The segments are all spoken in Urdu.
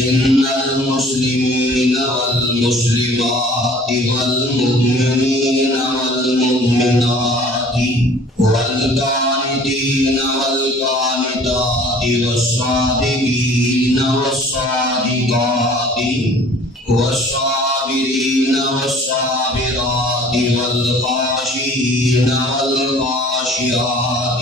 إن المسلمين والمسلمات والمؤمنين والمؤمنات والقانتين والقانتات والصادقين والصادقات والصابرين والصابرات والخاشعين والخاشعات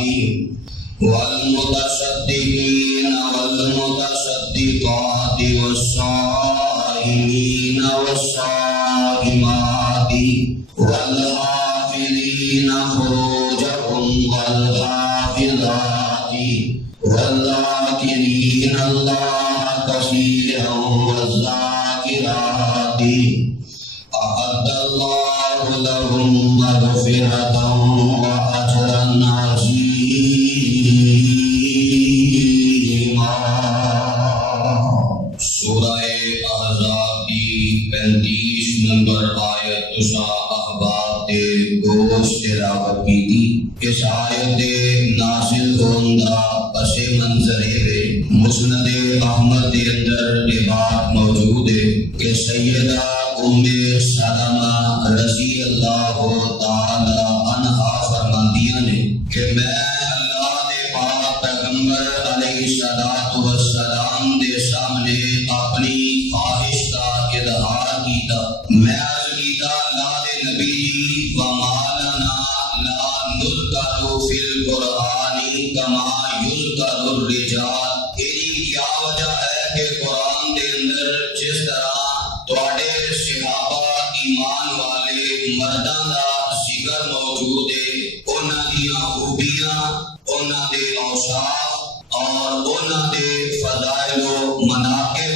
والمتصدقين والمتصدقات والصائمين والصائمات والحافظين فروجهم والحافظات والذاكرين الله كثيرا والذاكرات أعد الله لهم مغفرة وأجرا عظيما۔ سورہ احزاب کی 35 نمبر آیت تسا احباب دے گوشت تلاوت کی تھی۔ اس آیت نازل ہوندہ پس منظر ہے مسند احمد دے اندر یہ بات موجود ہے کہ سیدہ ام سلمہ رضی اللہ تعالی عنہا فرماندیاں نے کہ میں اللہ دے پاک پیغمبر علیہ السلام دے سامنے اپنی خواہش کا اظہار کیتا۔ میں عرض کیتا اللہ دے نبی وما لنا لا نذکر فی القرآن کما یذکر الرجال، ایدی کیا وجہ ہے کہ قرآن دے اندر جس طرح تواڈے صحابہ ایمان والے مرداں دا ذکر موجود ہے، انہاں دیاں خوبیاں، انہاں دے اوصاف اور انہاں دے فضائل و مناقب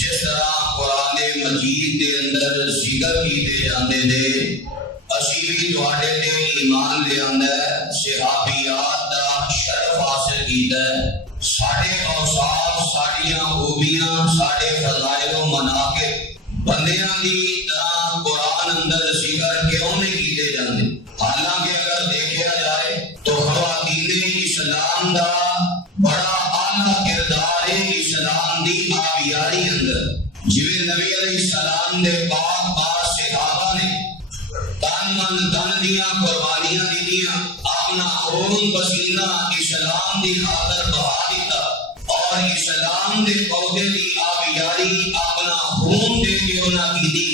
جس طرح قرآن مجید دے اندر ذکر کیتے جاندے نے، اسی بھی تواڈے تے ایمان لے آندا ہے، صحابیات دا شرف حاصل کیتا ہے۔ ساڈے اوصاف، ساڈیاں خوبیاں، ساڈے فضائل و مناقب بندیاں دی طرح قرآن اندر ذکر کیوں نہیں کیتے جاندے؟ حالانکہ اگر دیکھا جائے تو خواتین اسلام دا بڑا اعلیٰ کردار ہے اسلام دی آبیاری اندر۔ جویں نبی علیہ السلام دے پاک صحابہ نے تن من دن دیاں قربانیاں دیتیاں، اپنا خون پسینہ اسلام دی خاطر بہا دیتا اور اسلام دے پودے دی آبیاری اپنا خون دے کے انہاں کیتی۔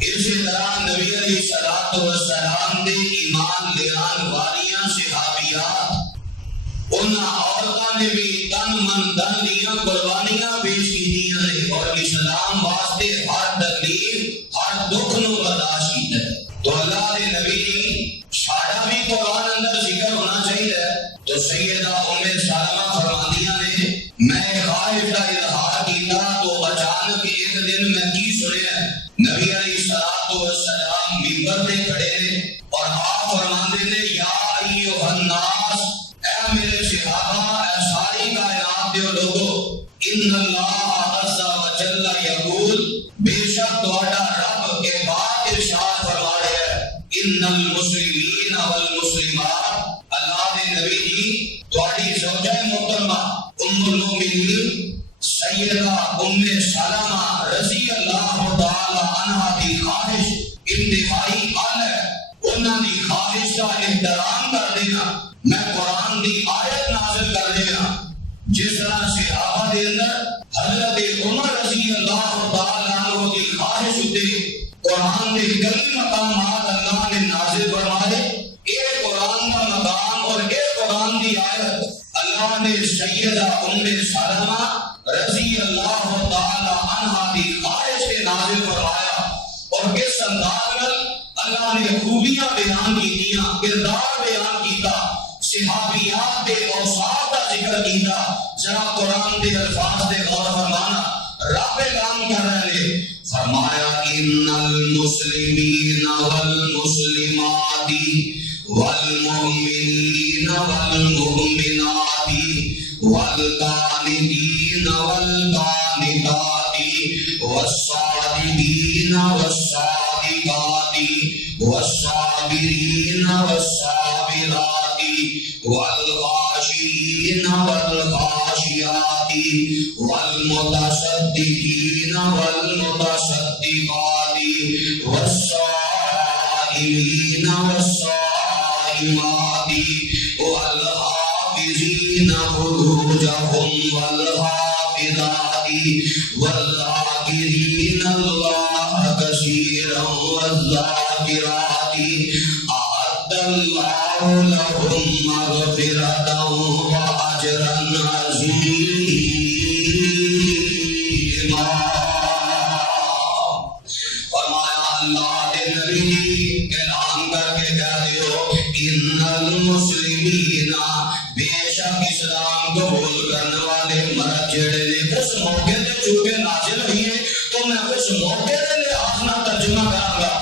اسی طرح نبی علیہ السلام دے ایمان لیان والیاں صحابیات، انہاں عورتاں نے بھی تن من دن دیاں قربانیاں پیش کیتیاں نے اور اسلام واسطے ہر تکلیف، ہر دکھ نو برداشت کیتا ہے۔ تو اللہ دے نبی جی ساڈا بھی قرآن اندر ذکر ہونا چاہیے۔ تو سیدہ ام سلمہ فرماندیاں نے میں خواہش کا اظہار کیتا تو اچانک ایک دن میں کی سنیا نبی علیہ السلام منبر پہ کھڑے ہیں اور آپ فرماندے نے یا ایھا الناس، اے میرے صحابہ، اے ساری کائنات دے لوگو، ان اللہ عز و جل یقول، بے شک تہاڈا رب ایک بات ارشاد فرما رہا ہے، ان المسلمین والمسلمات، اللہ دے نبی جی تہاڈی زوجہ محترمہ ام المؤمنین سیدہ ام سلمہ رضی اللہ تعالی عنہا کی خواہش انتہائی اعلی ہے، انہاں دی خواہش کا احترام کر دینا، میں قرآن دی آیت نازل کر دینا جس طرح صحابہ دے اندر حضرت عمر رضی اللہ تعالی عنہ کی خواہش ہوتی قرآن دے کئی مقامات اللہ نے نازل فرمائے، ایک قرآن کا مقام اور ایک قرآن دی آیت اللہ نے سیدہ ام سلمہ رضی اللہ تعالی عنہا کی خواہش سے نازل فرمایا اور کس انداز میں اللہ نے خوبیاں بیان کی دیا، کردار بیان کیتا، صحابیات دے اوصاف کا ذکر کیتا۔ ذرا قرآن دے الفاظ دے غور فرمانا، رب اعلان کر رہے ہیں، فرمایا ان المسلمین والمسلمات والمؤمنین والمؤمنات والقانتین والقانتات والصادقین والصادقات والصابرین والصابرات والخاشعین والخاشعات والمتصدقين والمتصدقات والصائمين والصائمات والحافظين فروجهم والحافظات والذاكرين الله كثيرا والذاكرات أعد الله لهم مغفرة وأجرا عظيما. فرمایا اللہ کے نبی اعلان کر کے کہہ دیو ان المسلمین، بے شک اسلام قبول کرنے والے مرد جڑے نے اس موقع تے چونکہ نازل ہوئی ہے تو میں اس موقع کے لحاظ نہ ترجمہ کراں گا.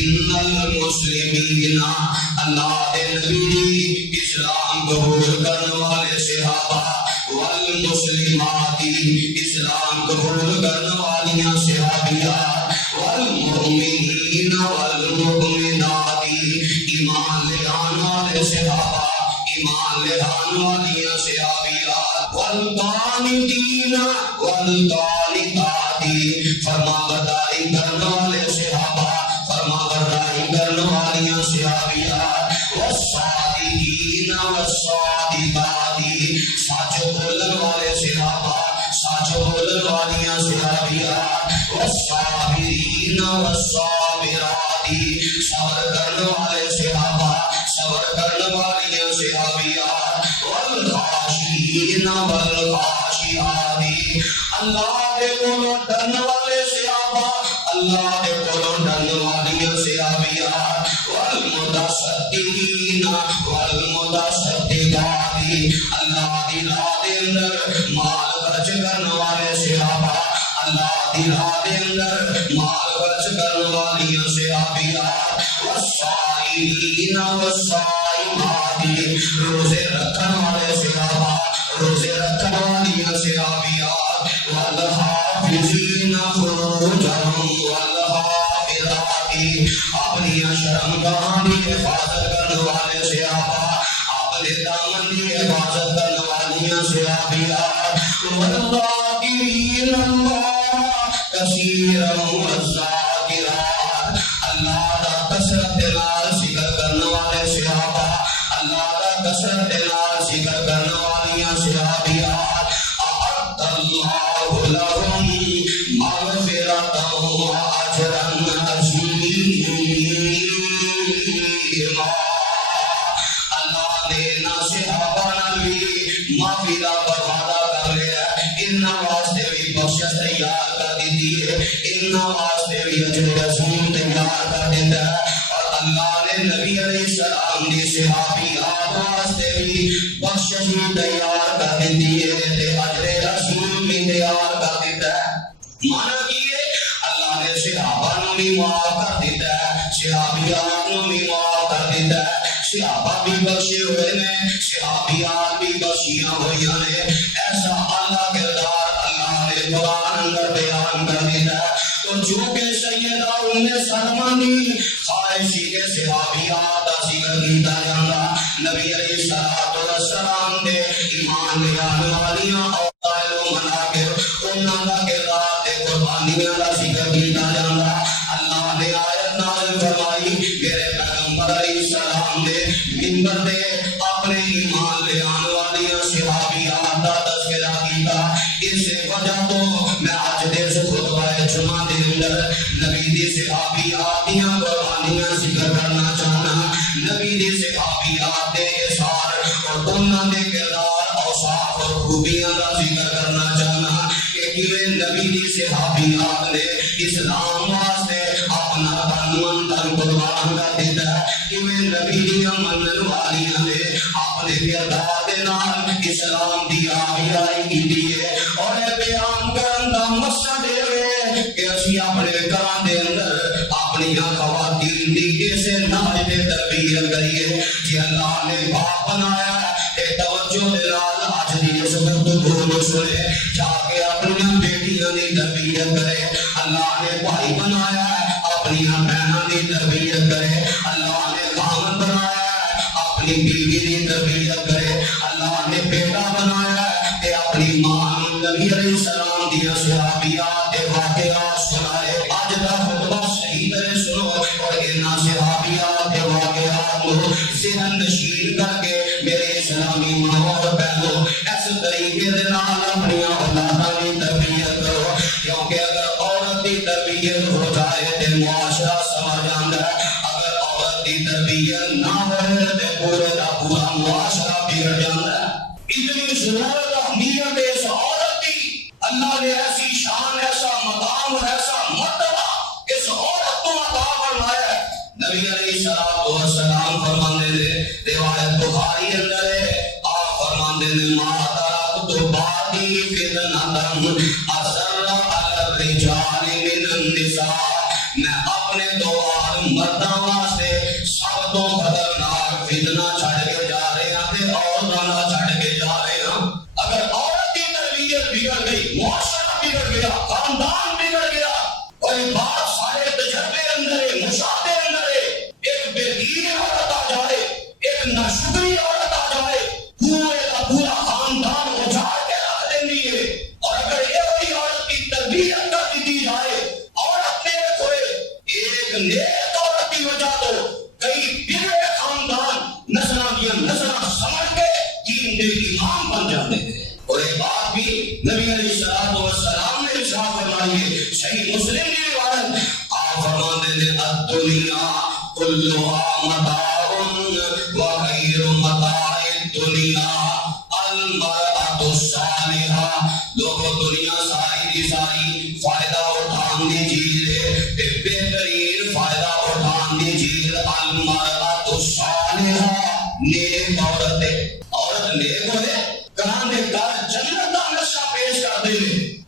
ان المسلمین، اللہ کے نبی اسلام قبول کرنے والے صحابہ، والمسلمات، اسلام قبول کرنے والیاں صحابیات، والمؤمنین والمؤمنات، ایمان لے آنے والے صحابہ، ایمان لے آنے والیاں صحابیات، والقانتین والقانتات، فرما برداری کرنے والے صحابہ، فرما برداری کرنے والیاں صحابیات، والصادقین والصادقات، سچ بولن والے صحابہ، سچ بولن والیاں صحابیات، والصابرین والصابرات، صبر کرنے والے صحابہ، صبر کرنے والیاں صحابیات، والخاشعین والخاشعات، اللہ کے کولوں ڈرنے والے صحابہ، اللہ کے کولوں ڈرنے والیاں صحابیات، والمتصدقین والمتصدقات، اللہ دی راہ دے اندر مال خرچ کرنے والے صحابہ، اللہ دی راہ دے اندر مال خرچ کرنے والیاں صحابیات، والصائمین والصائمات، روزے رکھن والے صحابہ، روزے رکھن والیاں صحابیات، والحافظین فروجہم والحافظات، اپنی شرمگاہ کی حفاظت کرنے والے صحابہ، اپنے دامن کی حفاظت کرنے والیاں صحابیات، والذاکرین اللہ کثیرا والذاکرات، اللہ کا کثرت نال ذکر کرنے والے صحابہ، اللہ کا کثرت نال ذکر کرنے والیاں صحابیات، اعد اللہ لهم مغفرۃ واجرا عظیما. اللہ نے نہ صحابہ نال بھی معافی کا وعدہ کر لیا، ان واسطے بھی بخشش تیار کر دیتی ہے، ان واسطے بھی اجر عظیم تیار کر دیتا ہے، اور اللہ نے نبی علیہ السلام دی صحابیات واسطے بھی بخشش بھی تیار کر دیتی ہے، تے اجر عظیم بھی تیار کر دیتا ہے. مانا کی ہے اللہ نے صحابہ نو بھی معاف کر دیتا ہے، صحابیات نو بھی معاف کر دیتا ہے، صحابہ بھی بخشے ہوئے نے، صحابیات بھی بخشیاں ہوئی نے. ایسا اعلیٰ کردار اللہ نے قرآن اندر بیان کر دیتا ہے. تو جو کہ سیدہ ام سلمہ دی خواہشی کے صحابیات کا ذکر کیتا جاندہ، نبی علیہ السلام دے ایمان لے آنے والیاں اور منا کے انہاں دا کردار تے قربانیاں دا ذکر کیتا جاندہ. اللہ نے آیت نازل فرمائی، میرے پیغمبر علیہ السلام دے منبر دے اپنے ایمان لے آنے والیاں صحابیات دا تذکرہ کیتا. اس وجہ تو میں آج دے خطبہ جمعہ دے اندر نبی دی صحابیات دیاں قربانیاں ذکر کرنا چاہنا، نبی دی صحابیات دے اثار اور انہاں دے کردار اوصاف اور خوبیاں دا ذکر کرنا چاہنا کہ کیویں نبی دی صحابیات نے اسلام واسطے اپنا تن من دھن قربان کر دیتا ہے، کیویں نبی دی منن والیاں نے اپنے کردار دے نال اسلام دی آگاہی کی ہے. اور اے بیان کرن دا مقصد ہے کہ اسی اپنے گھراں دے اندر اپنی خواتین دی کیسے ناج تے تربیت کریے. جی اللہ نے باپ بنایا ہے توجہ دے نال اج دی اس گفتگو نو سنے، جا کے اپنی بیٹیاں دی تربیت کرے. اللہ نے بھائی بنایا ہے اپنی بہناں دی تربیت کرے. اللہ نے خاوند بنایا ہے اپنی بیوی دی تربیت کرے. اللہ نے بیٹا بنایا ہے کہ اپنی ماں نبی علیہ السلام دیا صحابیات کے واقعات سنائے. آج کا خطبہ صحیح طرح سنو اور ان صحابیات کے واقعات کو ذہن نشین کر کے میرے اسلامی ماں اور بہنوں اس طریقے سے نال اپنی اولاداں کی تربیت کرو، کیونکہ اگر عورت کی تربیت ہو جائے تو معاشرہ سمجھ جاتا ہے، اگر عورت کی تربیت نہ ہوئے تو پورے کا پورا معاشرہ بگڑ جاتا ہے. اتنی ضرورت اہمیت اس عورت کی، اللہ نے ایسی شان، ایسا مقام اور ایسا مرتبہ اس عورت کو عطا فرمایا ہے. نبی علیہ السلام فرماندے تھے، روایت بخاری اندر ہے، آپ فرماندے تھے ما ترکت بعدی فتنۃ اضر علی الرجال من النساء، میں اپنے دو اور مرداں واسطے سب تو خطرناک فتنہ چھڑ کے جا رہے ہیں اور نہ چھڑ کے جا رہے ہیں. اگر عورت کی تربیت بگڑ گئی، معاشرہ بگڑ گیا، خاندان بگڑ گیا، اور ایک بات سارے تجربے اندر ہے، مشاہدے اندر ہے، ایک بے دین عورت آ جائے، ایک ناشکری عورت آ جائے، پورے کا پورا خاندان اجاڑ کے رکھ دینی ہے. اور اگر ایک عورت کی تربیت کر دی جائے، عورت نیک ہوئے، ایک نیک عورت کی وجہ تو کئی بگڑے خاندان نسلاں کی نسلاں سمجھ کے دین کے امام بن جاتے ہیں. اور ایک بات بھی نبی علیہ السلام نے ارشاد فرمائی ہے، صحیح مسلم کی روایت، آپ فرماتے تھے الدنیا کلها متاع وخیر متاع الدنیا المرأة الصالحہ. لوگوں دنیا ساری کی ساری فائدہ اٹھان دی چیز ہے، بہترین فائدہ اٹھان دی چیز المرأة الصالحہ، نیک عورت ہے. عورت نیک ہوئے کہاں دے گھر جنت کا نقشہ پیش کر دے.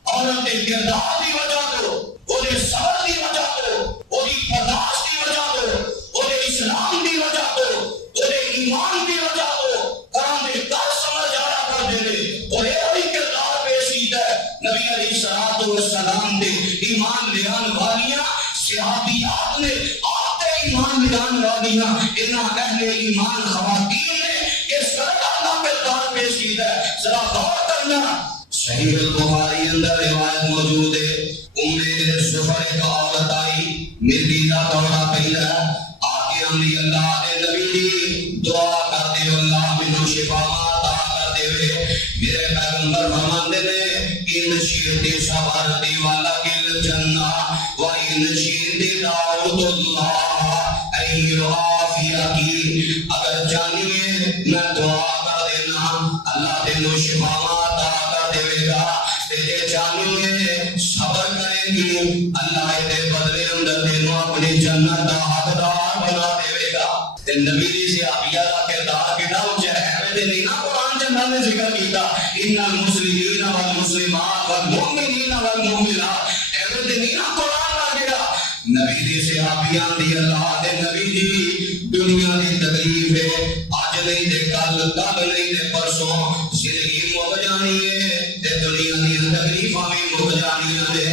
عورت کے کردار کی وجہ تو، وہ صبر کی وجہ تو، وہ برداشت کی وجہ تو، وہ اسلام کی وجہ تو، وہ ایمان کی وجہ تو کہاں دے گھر سمجھ آیا کر دے. اور یہ کردار پیش کیتا ہے نبی علیہ السلام دے ایمان لیان والیاں صحابیات نے، آتے ایمان لیان والیاں انہاں اہل ایمان خواتین نے اس طرح کا کردار پیش کیتا ہے. ذرا غور کرنا. صحیح البخاری اندر روایت موجود ہے، سفر ایک عورت آئی، مردی کا دورہ پہلا آگے ہمیں اللہ نے نبی دی دعا کرتے اللہ منو شفا عطا کرتے ہوئے میرے پیغمبر فرماتے نے ان شیدی صبر دی والا کل جنہ و ان شیدی دعوت اللہ ای عافیہ کی. اگر جانیے میں دعا کر دینا اللہ تینو شفا عطا کر دے گا، تے جانیے صبر کرے گی اللہ دے بدلے اندر تینو اپنی جنت دا حقدار بنا دے گا. تے نبی دی صحابیہ دا کردار کیڑا اونچا ہے، ایویں تے نہیں نا قرآن چ اللہ نے ذکر کیتا ان المسلمین والمسلمات والمؤمنین والمؤمنات، ایویں تے نہیں نا قرآن آ گیا. نبی دی صحابیاں دی اللہ دے نبی دی دنیا دی تکلیف ہے، آج نہیں تے کل، کل نہیں تے پرسوں زندگی مک جانی ہے تے دنیا دی تکلیفاں بھی مک جانیاں نے.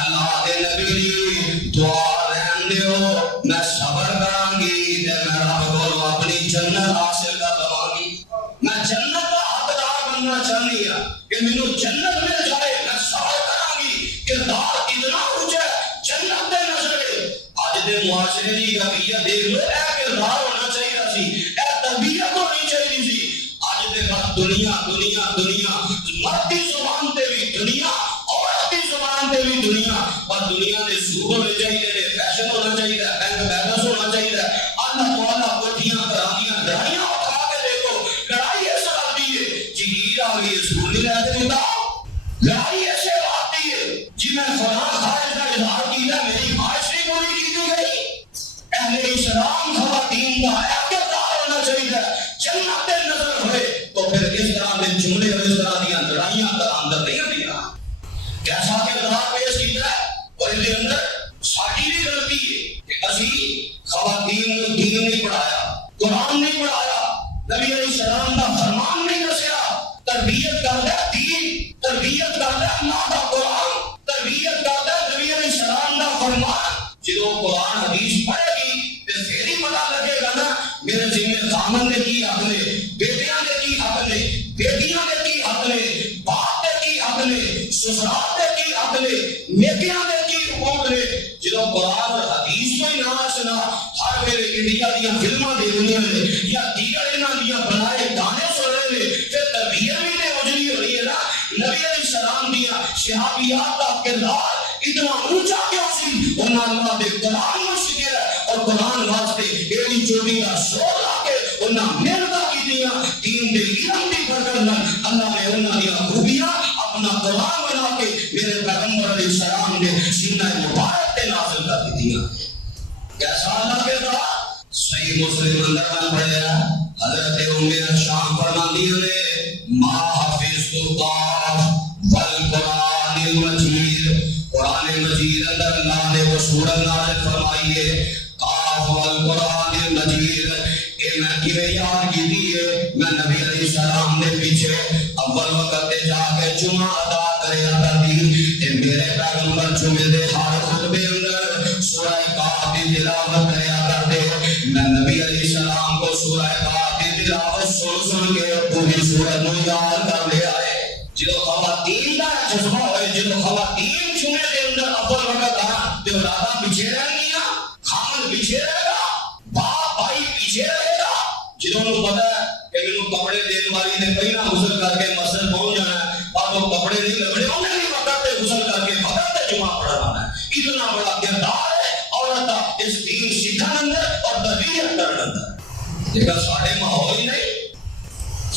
اللہ دے نبی دی دعا رہن دیو، میں صبر کراں گی تے میں رب کولوں اپنی جنت حاصل کر لواں گی. میں جنت دا حقدار بننا چاہنی ہاں کہ مینوں جنت مل جائے، میں صبر کراں گی. کردار اتنا اونچا ہے جنت دے نظر. اج دے معاشرے دی رویہ دیکھ لو، اے کردار ہونا چاہیے سی، اے تربیت ہونی چاہیے سی. اج دے وقت دنیا دنیا دنیا، مرد کی زبان تے بھی دنیا، عورت کی زبان تے بھی دنیا، پر دنیا دے سوق ہونے چاہیے، فیشن ہونا چاہیے، بینک بیلنس ہونا چاہیے. اللہ تعالیٰ کوٹھیاں کرانیاں لڑائیاں اٹھا کے دیکھو، لڑائی ایسے آتی ہے جگیر آ گئی اسکول نہیں رہتے دیتا. لڑائی ایسے آتی ہے جی میں فلاں خواہش کا اظہار کیا، میری خواہش نہیں پوری کی گئی. اہل اسلام خواتین کا ایک کردار ہونا چاہیے، جنت نظر ہوئے تو پھر اس طرح کے جملے اور اس طرح دیا لڑائیاں اندر نہیں آتی. کیسا کردار پیش کیا ہے. اور اس کے اندر ساری بھی غلطی ہے کہ اسی خواتین کو دین نہیں پڑھایا، قرآن نہیں پڑھایا، نبی علیہ السلام کا فرمان نہیں دسیا. تربیت کرتا ہے دین، تربیت کرتا ہے اللہ کا قرآن، تربیت کرتا ہے نبی علیہ السلام کا فرمان. جدو قرآن حدیث پڑھے گی تو پھر ہی پتا لگے گا نا میرے ذمہ خامن نے کی حق نے، بیٹیاں نے کی حق نے، بیٹیاں نے کی حق نے، باپ نے کی حق نے، نیکیاں دے کی حکومت نے جدو قرآن اور حدیث کو ہی نہ سنا ہر میرے انڈیا دیا فلماں دے دنیا نے یا دیگر انہاں دیا بنائے گانے سن رہے نے پھر تربیت بھی نے اجلی ہو رہی ہے نا. نبی علیہ السلام دیا صحابیات کا کردار اتنا اونچا کیوں سی؟ انہاں اللہ دے قرآن میں سکھیا اور قرآن واسطے ایڑی چوٹی کا شور لا کے انہاں محنت کی دیا دین دے علم دی برکت نال اللہ نے انہاں دیا خوبیاں اپنا قرآن بنا کے میرے پیغمبر علیہ السلام نے سینہ مبارک تے نازل کر دیا. کیسا اللہ کہتا صحیح مسلم اندر میں پڑھیا حضرت ام شام فرماندی نے ما حفظت قاف والقرآن المجید. قرآن مجید اندر اللہ نے وہ سورت نازل فرمائی ہے قاف والقرآن المجید. میں کیویں یاد کی ہے میں نبی علیہ السلام نے پیچھے اول وقت جا کے جمعہ ادا کریا کرتی تے میرے پیغمبر جمعے دے ہر خطبے اندر سورہ کاف کی تلاوت کریا کرتے. میں نبی علیہ السلام کو سورہ کاف کی تلاوت سن سن کے پوری سورت نو یاد کر لیا ہے. جدو خواتین کا جذبہ ہوئے جدو خواتین جمعے دے اندر اول وقت آنا تے اولاداں پیچھے رہ گیا خامن پیچھے رہے گا باپ بھائی پیچھے رہے گا. جنہوں نے پتا ہے کہ میں کپڑے دین والی نے پہلا غسل کر کے مسجد پہنچ جانا ہے اور وہ کپڑے نہیں لگڑے انہیں نہیں وقت پہ غسل کر کے وقت پہ جمعہ پڑھانا ہے. اتنا بڑا کردار ہے عورت کا اس دین سیکھن اندر اور تربیت کرنے اندر. لیکن ساڑھے ماحول ہی نہیں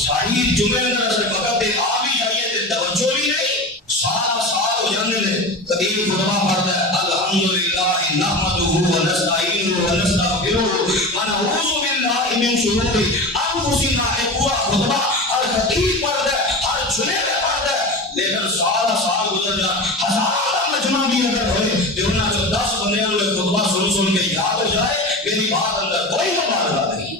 ساری جمعے اندر اصل وقت پہ آ بھی جائیے تے توجہ بھی نہیں. سارا سال ہو جانے نے قدیم خطبہ پڑھتا ہے الحمدللہ نحمدہ ونستعینہ ونستغفرہ ونعوذ باللہ من شرور انفسنا. ایک پورا خطبہ ہر خطیب پڑھتا ہے ہر جمعے میں پڑھتا ہے. لیکن سارا سال گزر جا ہزاروں کا مجمع بھی اگر ہوئے تو انہاں جو 10 بندے ہوئے خطبہ سن سن کے یاد ہو جائے میری بات اندر کوئی مبالغہ نہیں.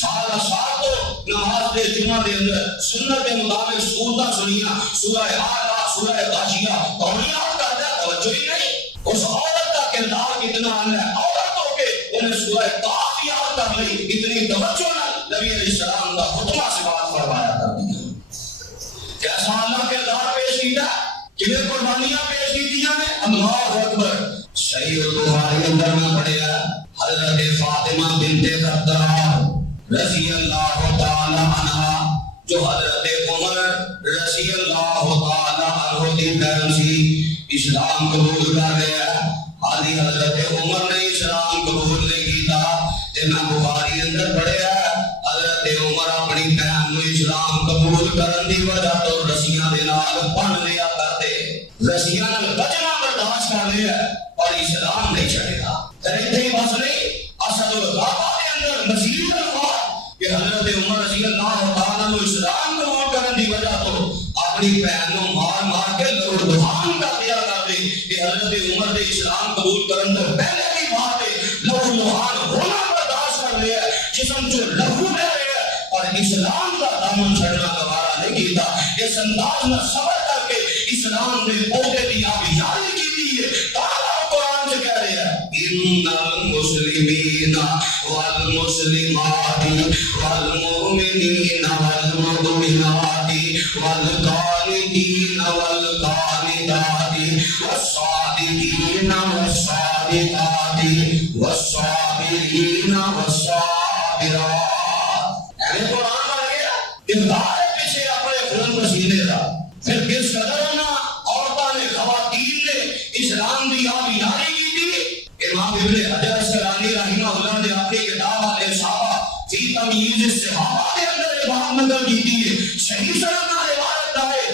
سارا سال تو نماز دے جمعہ دے اندر سنت کے مطابق سورتاں سنیاں سورہ آقا سورہ غاشیہ قومیات کرتا ہے توجہ ہی نہیں. اس عورت کا کردار کتنا اہم ہے. عورت ہو کے انہیں سورہ کاف یاد کر لی اتنی توجہ نہ نبی علیہ السلام کا خطبہ سے بات فرمایا کر دیا. کیسا اللہ کردار پیش کیتا کتنے قربانیاں پیش کی دیا نے. اللہ اکبر. صحیح بخاری اندر میں پڑھیا حضرت فاطمہ بنت خطاب رضی اللہ تعالی عنہ جو حضرت عمر رضی اللہ تعالی عنہ کی بہن سی اسلام قبول کر گیا. حالی حضرت عمر نے اسلام قبول نہیں کیتا تے میں بخاری اندر پڑھیا حضرت عمر اپنی بہن نو اسلام قبول کرن دی وجہ تو رسیاں دے نال بن لیا کرتے رسیاں نال بچنا برداشت کر لیا اور اسلام نہیں چھڑیا. اتنے ہی بس نہیں اسد الغابہ دے اندر مزید الفاظ کہ حضرت عمر رضی اللہ تعالیٰ نے اسلام قبول کرنے دی وجہ تو اپنی بہن کو مار مار کے لوٹ دہان کر دیا کرتے کہ حضرت عمر نے اسلام قبول کرنے تو پہلے کی بات ہے لوٹ دہان ہونا برداشت کر لیا جسم جو لہو لے رہے ہیں اور اسلام کا دامن چھڑنا گوارا نہیں کیتا. اس انداز میں صبر کر کے اسلام نے عہدے دی آبیاری کی دی ہے. تعالیٰ قرآن سے کہہ رہے ہیں ان المسلمین والمسلمات والمؤمنین والمؤمنات والقانتین والقانتات والصادقین والصادقات والصابرین والصابرات. یعنی قرآن پڑھ گیا کردار ہے پیچھے اپنے خون پسینے کا. پھر کس قدر ہونا عورتوں نے خواتین نے اسلام دی آبیاری کی تھی. امام ابن حجر اسقلانی رحمہ اللہ نے اپنی کتاب الاصابہ فی تمییز الصحابہ کے اندر یہ بات نقل کی تھی. صحیح سند میں روایت ہے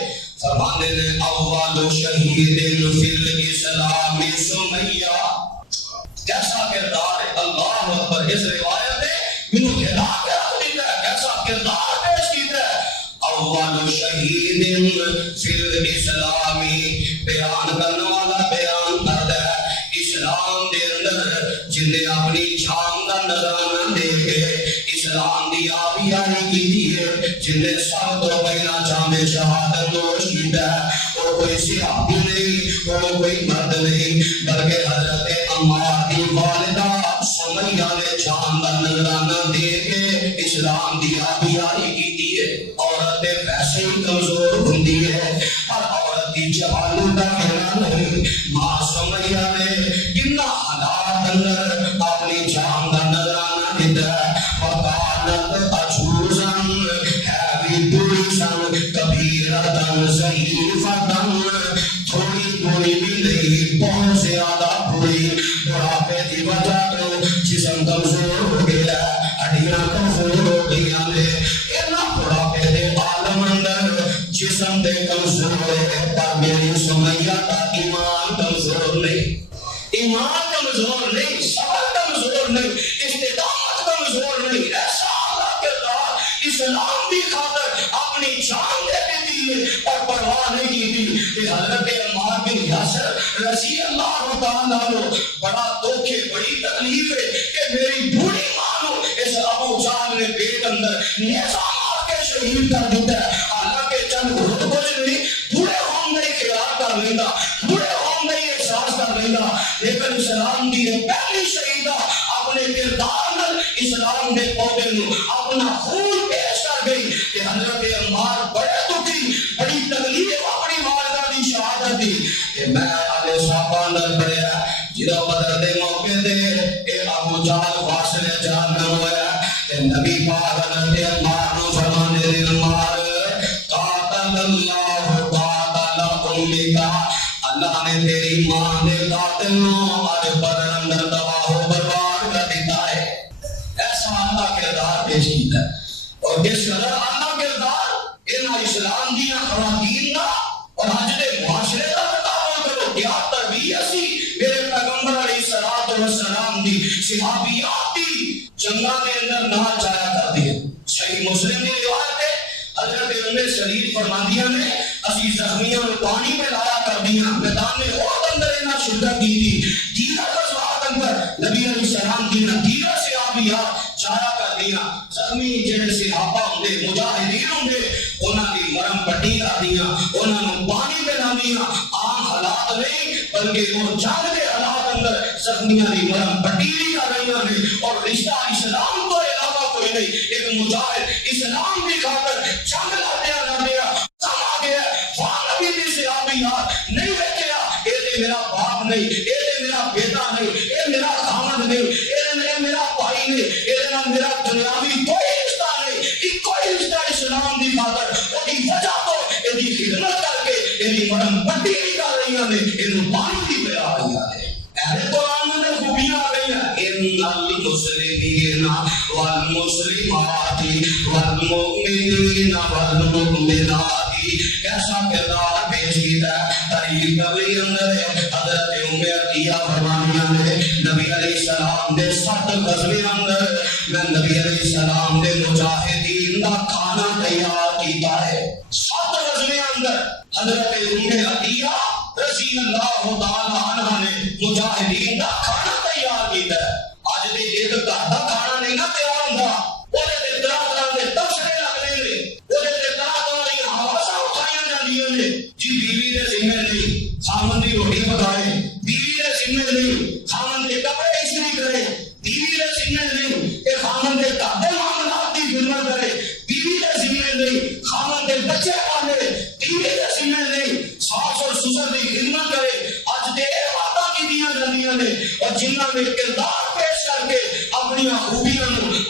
فرمانے نے اول شہید فی الاسلام سمیہ. کیسا کردار ہے اللہ اکبر. اس روایت نے منو کھلا کے رکھ دیا کیسا کردار پیش کیتا ہے. اول شہید فی الاسلام بیان کرنے والا بیان کرتا ہے اسلام دے اندر جن نے اپنی جان کا نظرانہ دے کے اسلام دی آبیاری کی ہے جن نے سب تو پہلا جام شہادت نوش کیتا ہے وہ کوئی صحابی نہیں وہ کوئی مرد نہیں بلکہ حضرت عمار کی والدہ سمیہ نے جان کا نظرانہ دے کے اسلام دی آبیاری کی ہے. عورت ویسے ہی کمزور ہوتی ہے اور عورت کی جوانوں کا کہنا نہیں ماں سمیہ نے کتنا حالات اندر اپنی جان کا نظرانہ دیتا ہے وکانت اچھوزن ہے بھی بری سن کبیرتن ضعیفتن تھوڑی بری بھی نہیں بہت زیادہ بری بڑھاپے کی وجہ تو جسم کمزور ہو گیا ہڈیاں کمزور ہو گئی نے بڑھاپے دے عالم اندر جسم دے کمزور ہے پر میری سمیہ کا ایمان کمزور نہیں ایمان کمزور نہیں صبر کمزور نہیں استقامت کمزور نہیں ایسا اللہ کے دار اسلام بھی خاطر اپنی جان دے دیتی ہے اور پرواہ نہیں کی تھی کہ حضرت عمار بن یاسر رضی اللہ تعالیٰ عنہ بڑا دکھ ہے بڑی تکلیف ہے کہ میری بوڑھی ماں کو اس ابو جہل نے پیٹ اندر نیزہ مار کے شہید کر دیتا ہے حالانکہ چند گھٹ کچھ نہیں بوڑھے ہوں گے خیال کر لینا بوڑھے ہوں گے احساس کر لینا لیکن اسلام دی پہلی شہیدہ اپنے کردار میں اسلام دے پودے نو اپنا خون پیش کر گئی کہ حضرت عمار بڑے دکھی بڑی تکلیف اپنی والدہ دی شہادت دی کہ میں علیہ صحابہ اندر پڑھیا جدو بدر دے موقع دے اے ابو جہل فاصلے جہنم ہویا کہ نبی پاک حضرت عمار نو فرمانے دے عمار قاتل اللہ قاتل امکا اللہ نے تیری ماں دے قاتل نو آج بدر اندر تباہ و برباد کر دیتا ہے ایسا اللہ کردار پیش کیتا ہے اور جس قدر اللہ کردار ان اسلام دیا خواتین کا اور حج دے معاشرے کا تقابل کرو کیا تربیت سی میرے پیغمبر علیہ الصلوۃ والسلام دی صحابیات دی جنگاں دے اندر نہ جایا کرتی ہے صحیح مسلم کی روایت ہے حضرت ام سلیم فرماندیاں نے اسی زخمیاں کو پانی میں لایا کر دیا میدان میں اور اندر انہاں شرکت کی تھی دیگر غزوات اندر نبی علیہ السلام کی دیگر صحابیات جایا کر دیا زخمی جڑے صحابہ ہوندے مجاہدین ہوندے انہاں دی مرہم پٹی کر دیا انہاں نوں پانی پلا دیا عام حالات نہیں بلکہ وہ جنگ کے حالات اندر زخمیاں دی مرہم پٹی بھی کر رہی ہیں اور رشتہ اسلام کو علاوہ کوئی نہیں ایک مجاہد اسلام کی خاطر جنگ لڑیا سما گیا وہاں نبی دی صحابیات نہیں بیٹھیا اے تے میرا باپ نہیں اے تے میرا بیٹا نہیں اے میرا خامد نہیں اے میرا بھائی نہیں اے میرا دنیاوی کوئی رشتہ نہیں کوئی رشتہ اسلام دی خاطر اودی وجہ تو ایدی خدمت کر کے ایدی مرہم پٹی بھی کر رہی ہیں اینو پانی بھی پلا رہی ہیں اہل قرآن میں خوبیاں آ گئی ہیں ان المسلمین والمسلمات والمؤمنین والمؤمنات کیسا کردار پیش کیتا ہے تاریخ قبلی اندر حضرت ام عطیہ فرمانیاں نے نبی علیہ السلام دے 7 غزوے اندر میں نبی علیہ السلام دے مجاہدین دا کھانا تیار کیتا ہے 7 غزوے اندر حضرت ام عطیہ رضی اللہ تعالی عنہ نے مجاہدین دا کھانا تیار کیتا ہے اج دے ایک گھر دا کھانا نہیں نہ تیار ہوندا اودے تے طرح طرح دے تبصرے لگنے نے اودے تے طرح طرح دی حواساں اٹھائیاں جاندیاں نے جی بیوی دے ذمہ نہیں خاوند دی روٹی پکائے بیوی دے ذمہ نہیں خاوند دے کپڑے استری کرے بیوی دے ذمہ نہیں کہ خاوند دے گھر دے معاملات دی خدمت کرے بیوی دے ذمہ نہیں خاوند دے بچے پالے بیوی دے ذمہ نہیں ساس اور سسر دی خدمت کرے اج دے باتاں کیتیاں جاندیاں نے اور جنہاں نے کردار پیش کر کے اپنی خوبیاں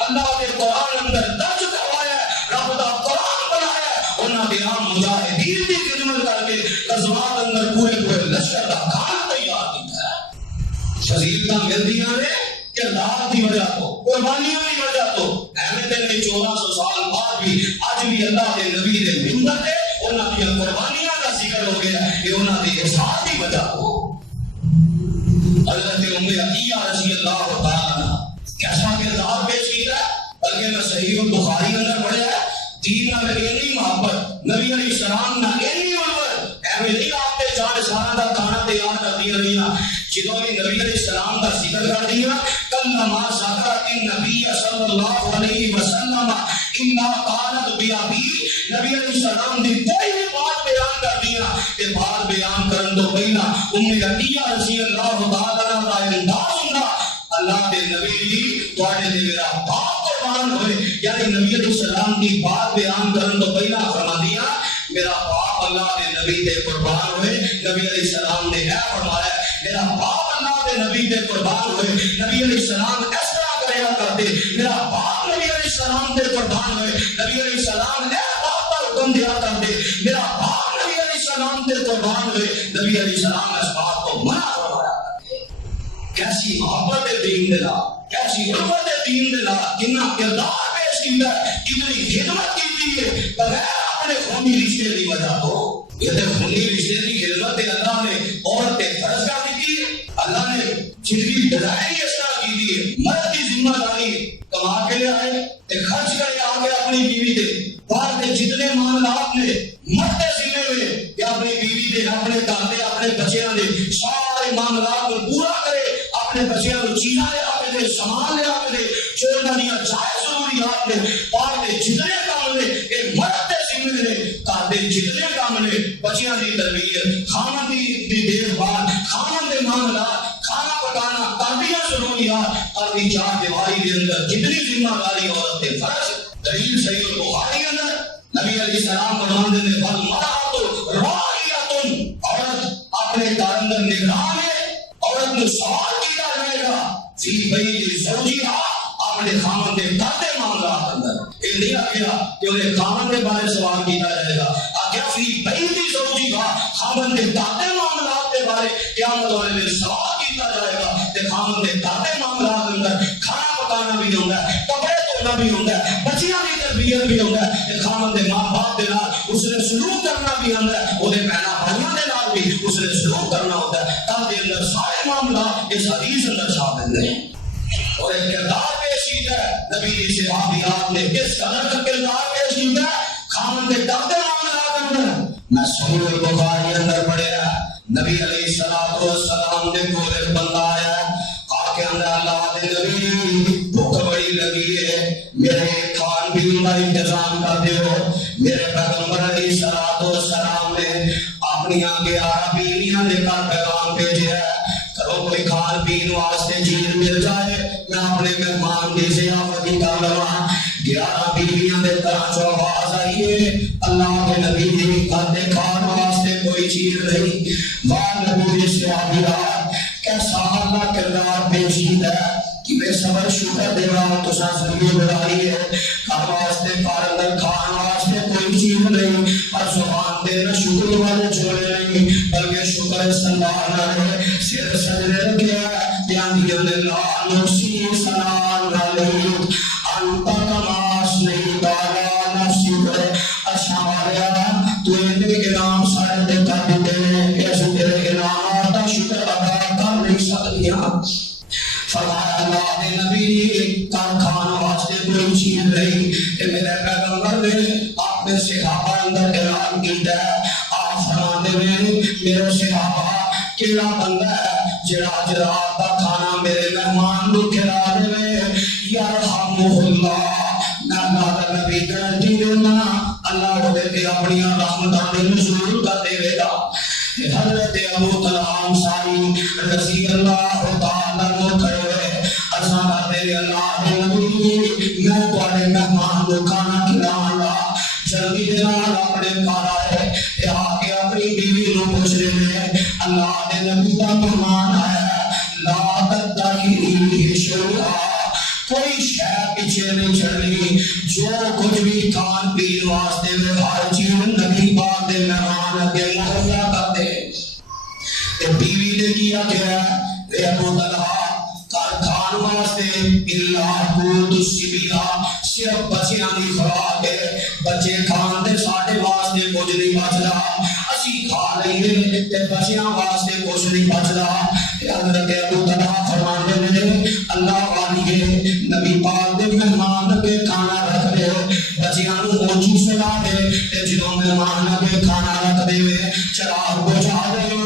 اللہ کے قرآن اندر درج کروایا ہے رب دا قرآن بنایا ہے انہاں دے عام مجاہدین دی خدمت کر کے غزوات اندر پورے لشکر دا کھانا تیار کیتا ہے فضیلتاں ملدیاں نے کردار دی وجہ تو قربانیاں دی وجہ تو احمد نے 1400 سال بعد بھی اج بھی اللہ دے نبی دے منبر تے انہاں دی قربانیاں دا ذکر ہو گیا کہ انہاں دے احسان دی وجہ تو حضرت ام عطیہ رضی اللہ تعالی عنہ کیسا کردار پیش کیتا ہے بلکہ میں صحیح البخاری اندر پڑھیا ہے دین نال اتنی محبت نبی علیہ السلام نال اتنی محبت ایویں نہیں آپ تے جان سارا دا کھانا تیار کر دی رہیاں جدوں بھی نبی علیہ السلام دا ذکر کر دیا کلما ذکر النبی صلی اللہ علیہ وسلم انا قالت بیابی نبی علیہ السلام دی کوئی بھی بات بیان کر دیا کہ بات بیان کرن تو پہلا ام عطیہ رضی اللہ تعالی عنہ دا انداز ہوندا اللہ دے نبی جی تواڈے تے میرا باپ قربان ہوئے یعنی نبی علیہ السلام دی بات بیان کرن تو پہلا فرما دیا میرا باپ اللہ دے نبی تے قربان ہوئے نبی نبی علیہ السلام نے اے فرمایا میرا باپ اللہ کے نبی دے قربان ہوئے. نبی علیہ السلام اس طرح کریا کرتے, میرا باپ نبی علیہ السلام دے قربان ہوئے. نبی علیہ السلام نے باپ کا حکم دیا کرتے, میرا باپ نبی علیہ السلام دے قربان ہوئے. نبی علیہ السلام اس بات کو منع فرمایا. کیسی محبت دین دے نال, کیسی حرمت دین دے نال, کتنا کردار پیش کیتا ہے, کتنی خدمت کی ہے بغیر اپنے خونی رشتے کی وجہ تو. یہ تو خونی رشتے کی خدمت اللہ نے عورت پہ فرض کر دی ہے. اللہ نے زندگی ڈیزائن اس طرح کی ہے, مرد کی ذمہ داری کما کے لے آئے خرچ کرے آ کے اپنی بیوی دے. باہر کے جتنے معاملات نے مرد ذمہ میں کہ اپنی بیوی دے, اپنے گھر دے, اپنے بچیاں دے سارے معاملات کو پورا کرے, اپنے بچیاں کو چیزاں لے آ کے دے, سامان لے آ کے دے, جو انہاں جائز ضروریات نے. باہر کے جتنے کام نے یہ مرد ذمہ نے, گھر دے جتنے کام نے, بچیاں دی تربیت, خاوند دی دیکھ بھال, خاوند دے معاملات, کھانا پکانا, تربیت ضروریات, اور چار دیواری کے اندر جتنی ذمہ داری عورت پہ فرض. دلیل صحیح البخاری کے اندر نبی علیہ السلام فرماتے ہیں فالمرأۃ راعیۃ, عورت اپنے گھر اندر نگران ہے. عورت کو سوال کیا جائے گا فی بیت زوجہا, اپنے خاوند کے گھر کے معاملات اندر. یہ نہیں آگیا کہ انہیں خاوند کے بارے سوال کیا جائے گا, آگیا فی بیت زوجہا, خاوند کے گھر کے معاملات کے بارے قیامت والے دن سوال کیا جائے گا. کہ خاوند کے گھر کے معاملات اندر کھانا پکانا بھی ہوتا ہے, کپڑے دھونا بھی ہوتا ہے, بچیاں کی تربیت بھی ہوتا ہے, کہ خاوند کے ماں باپ کے نال اس نے سلوک کرنا بھی ہوتا ہے, وہ بہنا بھائیوں کے نال بھی اس نے سلوک کرنا ہوتا ہے. تب کے اندر سارے معاملات اس حدیث اندر ثابت ہیں. اور ایک کردار پیش کیا ہے نبی کی صحابیات نے, کس قدر کا کردار پیش کیا ہے خاوند کے گھر کے معاملات اندر. میں صحیح البخاری اندر پڑھیا نبی علیہ الصلوۃ والسلام نے کو ایک بندہ آیا کہ اللہ دے نبی بھوک بڑی لگی ہے, میرے کھان پین کا انتظام کر دیو. میرے پیغمبر علیہ الصلوۃ والسلام نے اپنی 11 بیویاں لے کر پیغام بھیجا ہے, کرو کوئی کھان پین واسطے چیز مل جائے میں اپنے مہمان کی ضیافت کر لواں. 11 بیویاں دے طرح جو آواز آئی ہے اللہ کے نبی نے گھر دے کھان واسطے کوئی چیز نہیں. واہ نبی دے صحابیات کیسا اللہ کردار پیش کیتا ہے کہ میں صبر شکر دے رہا ہوں. تو زندگی گزاری ہے, گھر واسطے گھر اندر کھان واسطے کوئی چیز نہیں, اور زبان دے نہ شکر والے چھوڑے نہیں, بلکہ شکر سنبھالنا ہے. سر سجدے رکھیا بیان دی اللہ نفسی سنان علیک انت کماس نہیں دارا نفسی کرے. اشعاریا تو اینے انعام سارے دے کر دیتے ہیں, ایسے تیرے انعامات کا شکر ادا کر نہیں سکتیاں. فرمایا اللہ دے نبی کر کھان واسطے کوئی چیز نہیں. کہ میرے پیغمبر نے اپنے صحابہ اندر اعلان کیتا ہے, آپ فرماتے ہیں میرے صحابہ کیڑا بندہ ہے جڑا رات کا کھانا میرے مہمان کو کھلا دے, یرحمہ اللہ. میں اللہ کا نبی گارنٹی دینا اللہ وہ اپنی رحمتاں دے نزول کر دے گا. حضرت ابو طلحہ انصاری رضی اللہ تعالیٰ عنہ کھڑے ہوئے, اساں میرے اللہ کے نبی میں تمہارے مہمان کو کھانا کھلاؤں گا. جلدی دے نال اپنے گھر آئے, آ کے اپنی بیوی کو پوچھ رہے ہیں اللہ کے نبی کا مہمان آیا, لا تدعی شیئا, کوئی شے پیچھے نہیں چڑھنی, جو کچھ بھی کھان پین واسطے ہر چیز نبی پاک دے مہمان کے مہیا کرتے. بیوی نے کیا کیا اے ابو طلحہ کر کھان واسطے اللہ قوت السبیہ, صرف بچیاں دی خوراک ہے, بچے کھان دے ساڈے واسطے کچھ نہیں بچدا, اسی کھا لئیے تے بچیاں واسطے کچھ نہیں بچدا. حضرت ابو طلحہ فرماندے نے اللہ والی نبی پاک دے مہمان کے کھانا رکھ دے, بچیاں نوں موجی سلا دے, تے جدوں مہمان کے کھانا رکھ دے چراغ بجھا دے,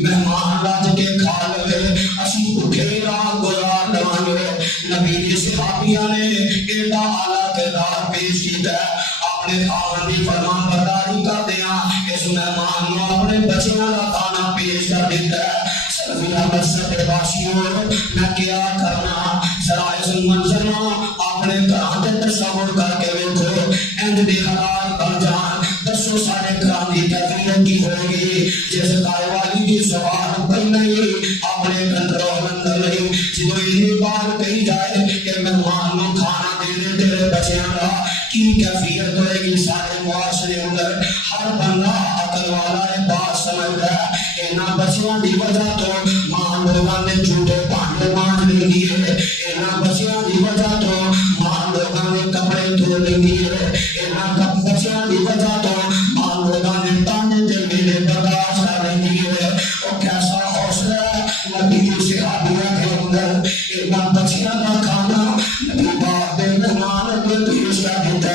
مہمان رج کے کھا لے, اسی بھوکے رات گزار لواں گے. نبی دے صحابیاں نے ایڈا اعلیٰ کردار پیش کیتا ہے, اپنے خاوند دی فرمان برداری کردیاں اس مہمان نوں اپنے بچیاں دا کھانا پیش کر دیتا ہے. سلفیہ مسجد باشیوں میں کیا کرنا, ذرا اس منظر نوں اپنے گھراں دے تصور کر کے ویکھو, انج دے حالات بن جان. دسو سارے گھراں دی تربیت کی ہوئے گی جس گھر والی بار پر نہیں اپنے کنٹرول اندر نہیں جدو اتنی بار کہی جائے کہ مہمان کو کھانا دے دے تیرے بچیاں کا کی کیفیت ہوئے گی سارے معاشرے اندر ہر بندہ عقل والا ہے بات سمجھ رہا ہے اینا بچیاں دی وجہ تو ماں لوگاں نے جھوٹے پانڈے مانج لیں گی ہے اینا بچیاں دی وجہ تو ماں لوگاں نے کپڑے دھو لیں گی ہے اینا بچیاں دی وجہ تو ماں لوگاں نے تانے تے میرے برداشت کریں گی ہے اور کیسا حوصلہ ہے نبی کی صحابیہ کے اندر اینا بچیاں کا کھانا نبی باپ دے مہمان کو پیش کر دیتا ہے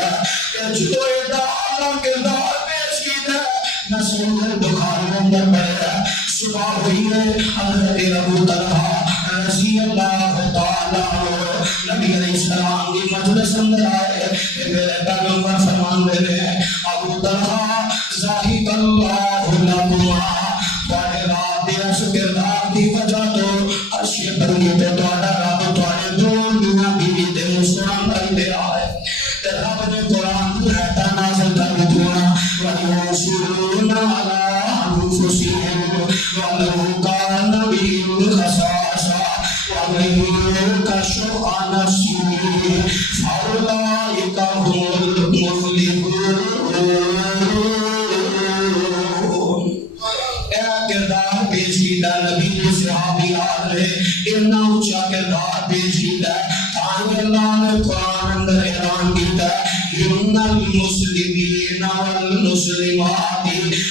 کہ جو ایدہ اللہ کردار پیش کیتا ہے نہ سنگر بخاری اندر پڑے ہے صبح ہوئی ہے حضرت ابو طلحہ رضی اللہ تعالیٰ نبی علیہ السلام کی مجلس اندر آئے کہ میرے پیغمبر فرمان دے رہے ابو طلحہ ذاہب اللہ لکما بڑے رات دے اس کردار دی وجہ تو عرشی بنگی تے دوڑا رب توڑے دون دنیا بیوی تے مسلمان کر دے رہا ہے تے رب نے قرآن کی رہتا نازل کر دینا وَيُوسِرُونَ عَلَىٰ أَنفُسِهِمْ وَلَوْ كَانَ بِهِمْ خَصَاصَةٌ وَمَن يُوقَ شُحَّ نَفْسِهِ فَأُولَٰئِكَ هُمُ الْمُفْلِحُونَ۔ کردار پیش کیتا نبی کے صحابیات نے اتنا اونچا کردار پیش کیتا تاکہ اللہ نے قرآن اندر اعلان کیتا ان المسلمین والمسلمات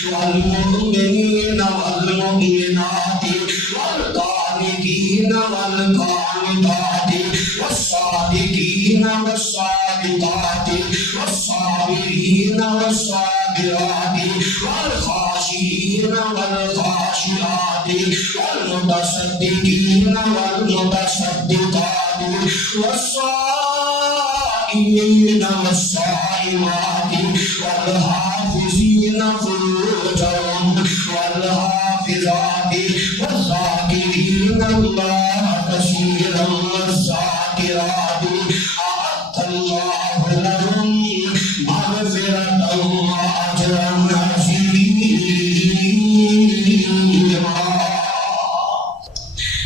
والمؤمنین والمؤمنات والقانتین والقانتات والصادقین والصادقات والصابرین والصابرات والخاشعين والخاشعات والمتصدقين والمتصدقات والصائمين والصائمات والحافظين فروجهم والحافظات والذاكرين الله كثيرا والذاكرات أعد الله لهم مغفرة وأجرا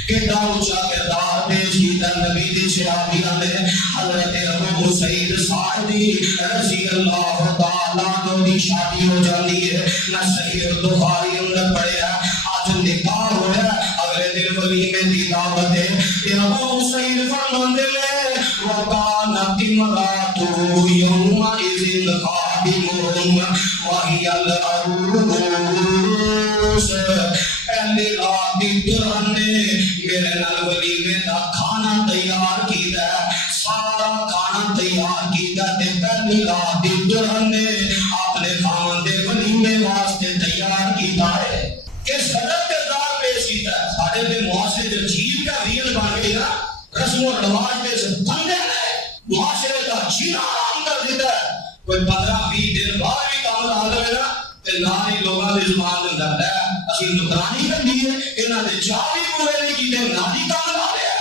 کتنا اونچا کردار پیش کیتا نبی دی صحابیاں نے حضرت ابو سعید ساعدی رضی اللہ تعالیٰ عنہ دی شادی ہو جاتی ہے نہ صحیح بخاری اندر پڑھے ہے آج نکاح ہو ہے اگلے دن ولیمے دی دعوت ہے کہ ابو سعید فرماندے لے وَقَانَتِ امْرَأَتُ يَوْمَئِذٍ خَادِمُهُمْ وَهِيَ الْعَرُوسُ پہلی رات دی دلہن نے میرے نال ولیمے دا کھانا تیار کیتا ہے سارا کھانا تیار کیتا تے پہلی رات دی دلہن نے اپنے خاوند دے ولیمے واسطے تیار کیتا ہے کس قدر کردار پیش کیتا ہے سارے دے معاشرے جو جیل کا ریل بن گئی نا رسم و رواج دے سے بندے نے معاشرے کا جینا آرام کر دیتا ہے کوئی 15-20 دن بعد بھی کام لا لے نا تے ناری لوگاں دے زبان دے اندر ہے اسی نگرانی کرنی ہے انہاں دے چاوی پورے نہیں کیتے ناری کام لا لیا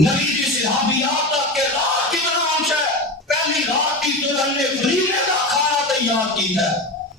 نبی دی صحابیات دا کردار کتنا اونچا ہے پہلی رات کی دلہن نے ولیمے دا کھانا تیار کیتا ہے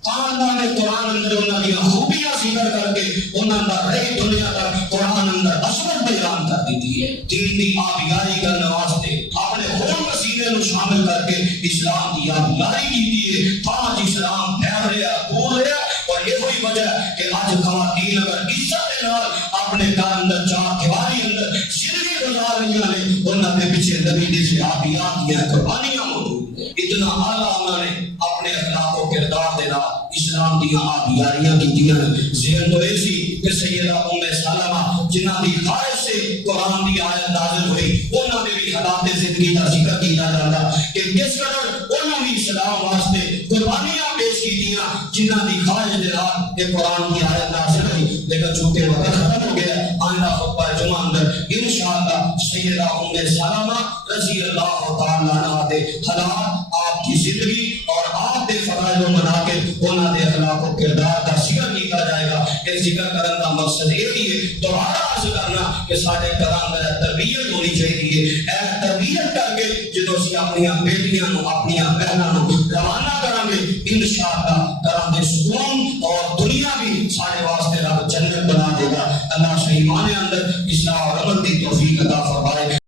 اللہ نے قرآن اندر انہاں دی خوبیاں ذکر کر کے انہاں دا رہی دنیا تک قرآن اندر عظمت بیان کر دیتی ہے دین دی آبیاری کرنے واسطے اپنے خون پسینے نو شامل کر کے اسلام دی آبیاری کی ہے تاج اسلام پھیل رہا پھول رہا اور یہ وہی وجہ ہے کہ آج خواتین اگر عزت کے نال اپنے گھر اندر چار دیواری اندر زندگی گزار رہی ہیں انہاں دے پیچھے نبی دی صحابیات کی قربانیاں موجود ہیں اتنا اعلیٰ انہوں نے اپنے اخلاق و کردار دے نال اسلام دی آبیاریاں کی دیا ذہن تو ایسی کہ سیدہ ام سلمہ جنہاں دی خواہش سے قرآن دی آیت نازل ہوئی انہوں نے بھی حالات زندگی کا ذکر کیا جاتا کہ کس قدر انہوں نے اسلام واسطے قربانیاں پیش کی دیا جنہاں دی خواہش دے نال کہ قرآن کی آیت نازل ہوئی لیکن چونکہ وقت ختم ہو گیا آئندہ خطبہ جمعہ اندر انشاءاللہ سیدہ ام سلمہ رضی اللہ تعالیٰ عنہ دے حالات آپ کی زندگی اور آپ دے فرائض و مناقب انہاں دے اخلاق و کردار کا ذکر کیتا جائے گا کہ ذکر کرنے کا مقصد یہ ہے دوبارہ عرض کرنا کہ سارے کلام میں تربیت ہونی چاہیے اے تربیت کر کے جدو اسی اپنی بیٹیاں نو اپنی بہناں نو روانہ کریں گے انشاءاللہ کرام دے سکون اور دنیا بھی سارے واسطے رب جنت بنا دے گا ایمان اندر